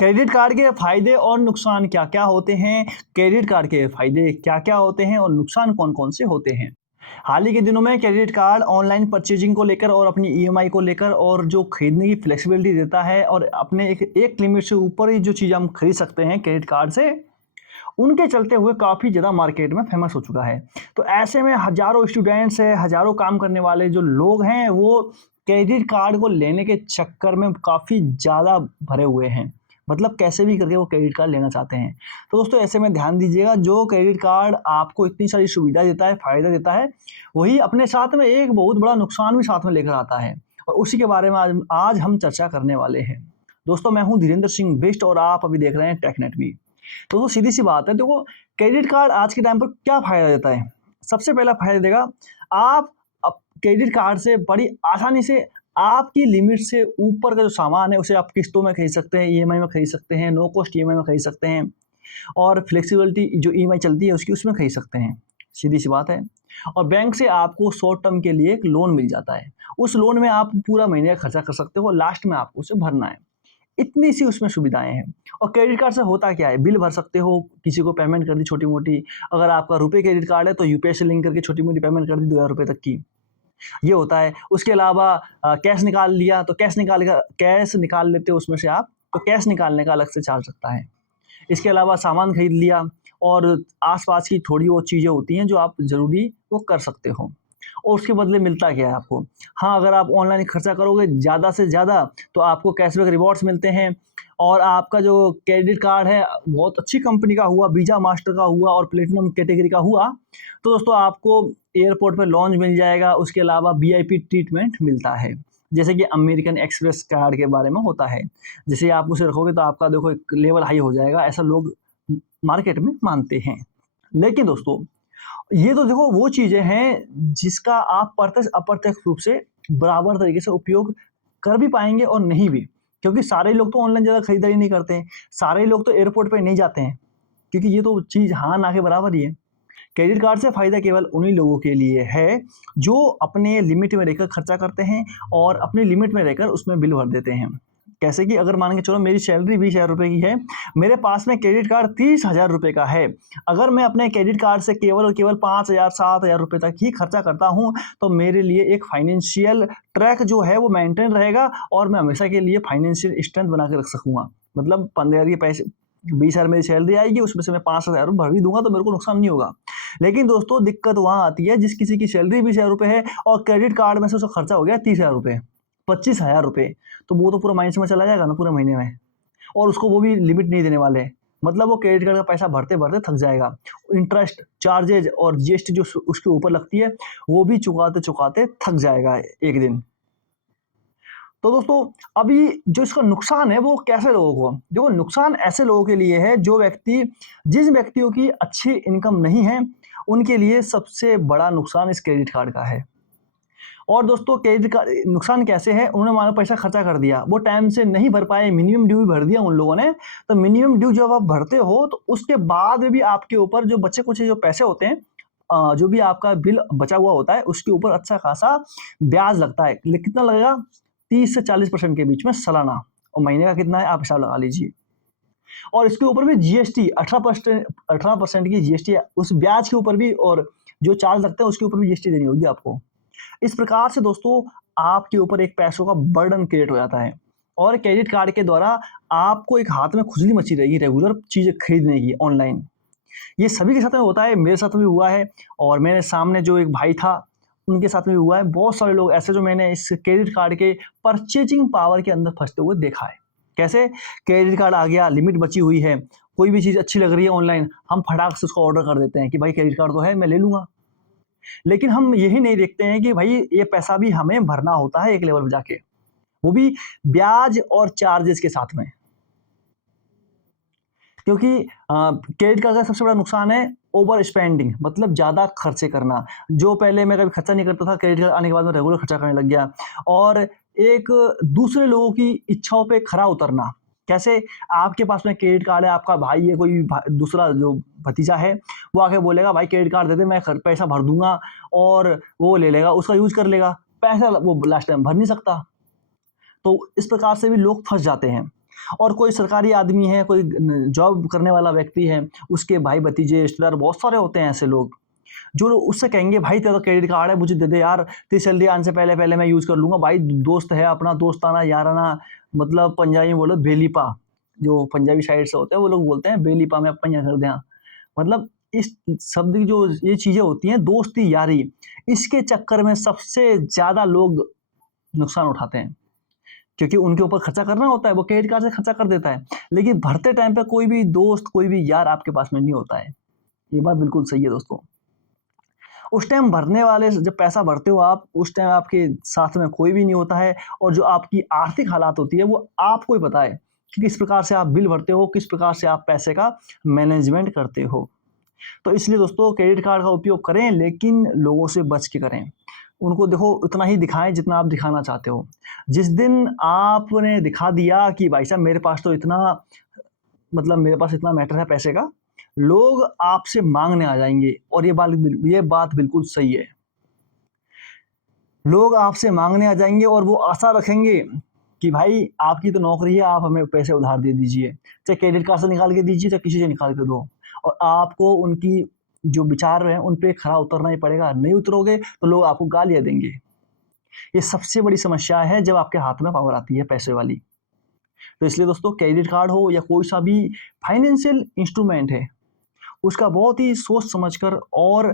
Credit card के फायदे और नुकसान क्या-क्या होते हैं? क्रेडिट कार्ड के फायदे क्या-क्या होते हैं और नुकसान कौन-कौन से होते हैं? हाल ही के दिनों में क्रेडिट कार्ड ऑनलाइन परचेजिंग को लेकर और अपनी ईएमआई को लेकर और जो खरीदने की फ्लेक्सिबिलिटी देता है और अपने एक लिमिट से ऊपर ही जो चीज़ हम खरीद सकते हैं क्रेडिट कार्ड से, उनके चलते हुए काफ़ी ज़्यादा मार्केट में फेमस हो चुका है। तो ऐसे में हज़ारों स्टूडेंट्स हैं, हज़ारों काम करने वाले जो लोग हैं, वो क्रेडिट कार्ड को लेने के चक्कर में काफ़ी ज़्यादा भरे हुए हैं। मतलब कैसे भी करके वो क्रेडिट कार्ड लेना चाहते हैं। तो दोस्तों ऐसे में ध्यान दीजिएगा, जो क्रेडिट कार्ड आपको इतनी सारी सुविधा देता है, फ़ायदा देता है, वही अपने साथ में एक बहुत बड़ा नुकसान भी साथ में लेकर आता है। और उसी के बारे में आज हम चर्चा करने वाले हैं। दोस्तों मैं हूँ धीरेन्द्र सिंह बिष्ट और आप अभी देख रहे हैं टेकनेट मी। तो सीधी सी बात है, देखो क्रेडिट कार्ड आज के टाइम पर क्या फ़ायदा देता है? सबसे पहला फ़ायदा देगा, आप क्रेडिट कार्ड से बड़ी आसानी से आपकी लिमिट से ऊपर का जो सामान है उसे आप किस्तों में खरीद सकते हैं, ईएमआई में खरीद सकते हैं, नो कॉस्ट ईएमआई में खरीद सकते हैं और फ्लेक्सिबिलिटी जो ईएमआई चलती है उसकी उसमें खरीद सकते हैं। सीधी सी बात है। और बैंक से आपको शॉर्ट टर्म के लिए एक लोन मिल जाता है। उस लोन में आप पूरा महीने का खर्चा कर सकते हो, लास्ट में आपको उसे भरना है। इतनी सी उसमें सुविधाएँ हैं। और क्रेडिट कार्ड से होता क्या है, बिल भर सकते हो, किसी को पेमेंट कर दी छोटी-मोटी, अगर आपका रुपए क्रेडिट कार्ड है तो यूपीआई से लिंक करके छोटी-मोटी पेमेंट कर दी ₹2000 तक की, ये होता है। उसके अलावा कैश निकाल लिया तो कैश निकाल लेते हो उसमें से आप, तो कैश निकालने का अलग से चार्ज लगता है। इसके अलावा सामान खरीद लिया और आस-पास की थोड़ी बहुत चीज़ें होती हैं जो आप ज़रूरी वो कर सकते हो। और उसके बदले मिलता क्या है आपको? हाँ, अगर आप ऑनलाइन खर्चा करोगे ज़्यादा से ज़्यादा तो आपको कैशबैक रिवॉर्ड्स मिलते हैं और आपका जो क्रेडिट कार्ड है बहुत अच्छी कंपनी का हुआ, वीज़ा, मास्टर का हुआ और प्लेटिनम कैटेगरी का हुआ, तो दोस्तों आपको एयरपोर्ट पे लॉन्ज मिल जाएगा। उसके अलावा वीआईपी ट्रीटमेंट मिलता है, जैसे कि अमेरिकन एक्सप्रेस कार्ड के बारे में होता है। जैसे आप उसे रखोगे तो आपका देखो एक लेवल हाई हो जाएगा, ऐसा लोग मार्केट में मानते हैं। लेकिन दोस्तों ये तो देखो वो चीज़ें हैं जिसका आप प्रत्यक्ष अप्रत्यक्ष रूप से बराबर तरीके से उपयोग कर भी पाएँगे और नहीं भी। क्योंकि सारे लोग तो ऑनलाइन ज़्यादा खरीदारी नहीं करते हैं, सारे लोग तो एयरपोर्ट पे नहीं जाते हैं, क्योंकि ये तो चीज़ हाँ, ना के बराबर ही है। क्रेडिट कार्ड से फ़ायदा केवल उन्हीं लोगों के लिए है, जो अपने लिमिट में रहकर खर्चा करते हैं और अपनी लिमिट में रहकर उसमें बिल भर देते हैं। कैसे कि अगर मान के चलो मेरी सैलरी 20,000 रुपए की है, मेरे पास में क्रेडिट कार्ड 30,000 रुपए का है। अगर मैं अपने क्रेडिट कार्ड से केवल और केवल 5,000 7,000 रुपए तक ही खर्चा करता हूँ, तो मेरे लिए एक फाइनेंशियल ट्रैक जो है वो मेंटेन रहेगा और मैं हमेशा के लिए फाइनेंशियल स्ट्रेंथ बना के रख सकूँगा। मतलब 15,000 के पैसे 20,000 मेरी सैलरी आएगी, उसमें से मैं 5,000 भर भी दूँगा तो मेरे को नुकसान नहीं होगा। लेकिन दोस्तों दिक्कत वहाँ आती है जिस किसी की सैलरी 20,000 रुपए है और क्रेडिट कार्ड में से उसका खर्चा हो गया 30,000 रुपए, 25,000 रुपए, तो वो तो पूरा माइनस में चला जाएगा ना पूरे महीने में। और उसको वो भी लिमिट नहीं देने वाले हैं। मतलब वो क्रेडिट कार्ड का पैसा भरते-भरते थक जाएगा। इंटरेस्ट, चार्जेज़ और जीएसटी जो उसके ऊपर लगती है, वो भी चुकाते-चुकाते थक जाएगा एक दिन। तो दोस्तों अभी जो इसका नुकसान है वो कैसे लोगों को? देखो नुकसान ऐसे लोगों के लिए है जिन व्यक्तियों की अच्छी इनकम नहीं है, उनके लिए सबसे बड़ा नुकसान इस क्रेडिट कार्ड का है। और दोस्तों क्रेडिट कार्ड नुकसान कैसे है? उन्होंने मान लो पैसा खर्चा कर दिया, वो टाइम से नहीं भर पाए, मिनिमम ड्यू भी भर दिया उन लोगों ने, तो मिनिमम ड्यू जब आप भरते हो तो उसके बाद में भी आपके ऊपर जो बचे-कुचे जो पैसे होते हैं, जो भी आपका बिल बचा हुआ होता है उसके ऊपर अच्छा खासा ब्याज लगता है। कितना लगेगा? 30 से 40% के बीच में सालाना, और महीने का कितना है आप हिसाब लगा लीजिए। और इसके ऊपर भी जीएसटी 18% की जीएसटी है, उस ब्याज के ऊपर भी, और जो चार्ज लगता है उसके ऊपर भी जीएसटी देनी होगी आपको। इस प्रकार से दोस्तों आपके ऊपर एक पैसों का बर्डन क्रिएट हो जाता है और क्रेडिट कार्ड के द्वारा आपको एक हाथ में खुजली मची रहेगी रेगुलर चीज़ें खरीदने की ऑनलाइन। ये सभी के साथ में होता है, मेरे साथ भी हुआ है और मेरे सामने जो एक भाई था उनके साथ में हुआ है। बहुत सारे लोग ऐसे जो मैंने इस क्रेडिट कार्ड के परचेजिंग पावर के अंदर फंसते हुए देखा है। कैसे? क्रेडिट कार्ड आ गया, लिमिट बची हुई है, कोई भी चीज़ अच्छी लग रही है ऑनलाइन, हम फटाक से उसको ऑर्डर कर देते हैं कि भाई क्रेडिट कार्ड तो है, मैं ले लूँगा। लेकिन हम यही नहीं देखते हैं कि भाई ये पैसा भी हमें भरना होता है एक लेवल पे जाके, वो भी ब्याज और चार्जेस के साथ में। क्योंकि क्रेडिट कार्ड का सबसे बड़ा नुकसान है ओवर स्पेंडिंग, मतलब ज़्यादा खर्चे करना। जो पहले मैं कभी खर्चा नहीं करता था, क्रेडिट कार्ड आने के बाद मैं रेगुलर खर्चा करने लग गया। और एक दूसरे लोगों की इच्छाओं पे खरा उतरना। कैसे? आपके पास में क्रेडिट कार्ड है, आपका भाई है, कोई दूसरा जो भतीजा है, वो आके बोलेगा भाई क्रेडिट कार्ड दे दे, मैं पैसा भर दूंगा, और वो ले लेगा, उसका यूज कर लेगा, पैसा वो लास्ट टाइम भर नहीं सकता। तो इस प्रकार से भी लोग फंस जाते हैं। और कोई सरकारी आदमी है, कोई जॉब करने वाला व्यक्ति है, उसके भाई भतीजे रिश्तेदार बहुत सारे होते हैं ऐसे लोग, जो उससे कहेंगे भाई तेरा क्रेडिट कार्ड है मुझे दे दे यार, तेरी सैलरी आने से पहले पहले मैं यूज़ कर लूँगा। भाई दोस्त है अपना, दोस्ताना याराना, मतलब पंजाबी में बोलो बेलीपा, जो पंजाबी साइड से होते हैं वो लोग बोलते हैं बेलीपा में अपन कर दें। मतलब इस शब्द की जो ये चीज़ें होती हैं, दोस्ती यारी, इसके चक्कर में सबसे ज़्यादा लोग नुकसान उठाते हैं, क्योंकि उनके ऊपर खर्चा करना होता है, वो क्रेडिट कार्ड से खर्चा कर देता है, लेकिन भरते टाइम पे कोई भी दोस्त, कोई भी यार आपके पास में नहीं होता है। ये बात बिल्कुल सही है दोस्तों। उस टाइम भरने वाले, जब पैसा भरते हो आप, उस टाइम आपके साथ में कोई भी नहीं होता है, और जो आपकी आर्थिक हालात होती है वो आपको ही पता है कि किस प्रकार से आप बिल भरते हो, किस प्रकार से आप पैसे का मैनेजमेंट करते हो। तो इसलिए दोस्तों क्रेडिट कार्ड का उपयोग करें, लेकिन लोगों से बच के करें। उनको देखो उतना ही दिखाएं जितना आप दिखाना चाहते हो। जिस दिन आपने दिखा दिया कि भाई साहब मेरे पास तो इतना, मतलब मेरे पास इतना मैटर है पैसे का, लोग आपसे मांगने आ जाएंगे, और ये बात बिल्कुल सही है। लोग आपसे मांगने आ जाएंगे और वो आशा रखेंगे कि भाई आपकी तो नौकरी है, आप हमें पैसे उधार दे दीजिए, चाहे क्रेडिट कार्ड से निकाल के दीजिए, चाहे किसी से निकाल के दो, और आपको उनकी जो विचार हैं उन पे खरा उतरना ही पड़ेगा। नहीं उतरोगे तो लोग आपको गालियां देंगे। ये सबसे बड़ी समस्या है जब आपके हाथ में पावर आती है पैसे वाली। तो इसलिए दोस्तों क्रेडिट कार्ड हो या कोई सा भी फाइनेंशियल इंस्ट्रूमेंट है, उसका बहुत ही सोच समझकर और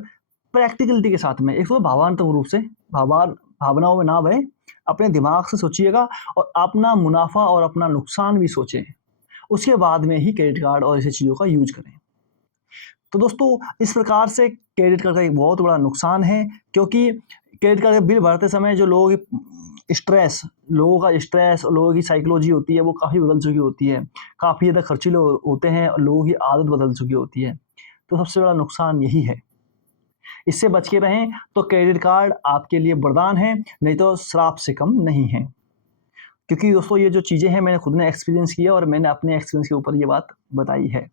प्रैक्टिकलिटी के साथ में, एक तो भावनात्मक रूप से, भावनाओं में ना बहे, अपने दिमाग से सोचिएगा, और अपना मुनाफा और अपना नुकसान भी सोचें। उसके बाद में ही क्रेडिट कार्ड और ऐसी चीज़ों का यूज करें। तो दोस्तों इस प्रकार से क्रेडिट कार्ड का एक बहुत बड़ा नुकसान है, क्योंकि क्रेडिट कार्ड का बिल भरते समय जो लोगों की स्ट्रेस, लोगों की साइकोलॉजी होती है वो काफ़ी बदल चुकी होती है, काफ़ी ज़्यादा खर्चीले होते हैं, और लोगों की आदत बदल चुकी होती है। तो सबसे बड़ा नुकसान यही है। इससे बच के रहें तो क्रेडिट कार्ड आपके लिए वरदान है, नहीं तो श्राप से कम नहीं है। क्योंकि दोस्तों ये जो चीज़ें हैं मैंने खुद ने एक्सपीरियंस किया, और मैंने अपने एक्सपीरियंस के ऊपर ये बात बताई है।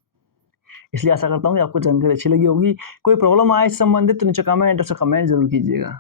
इसलिए आशा करता हूँ कि आपको जानकारी अच्छी लगी होगी। कोई प्रॉब्लम आए इस संबंधित तो नीचे कमेंट ज़रूर कीजिएगा।